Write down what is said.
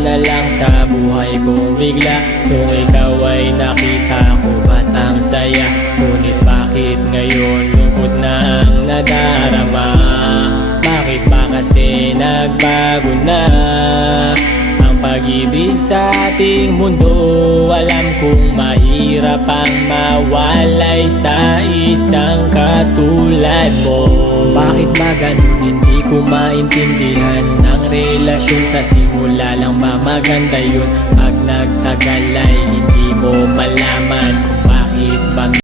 na lang sa buhay ko bigla. Kung ikaw ay nakita ko ba't ang saya, ngunit bakit ngayon lungkot na ang nadarama? Bakit ba kasi nagbago na ang pag-ibig sa ating mundo? Alam kong mahirap ang mawalay sa isang katulad mo. Bakit ba ganun? Hindi ko maintindihan. Ang relasyon sa simula lang ba maganda yun? Pag nagtagal ay hindi mo malaman kung bakit ba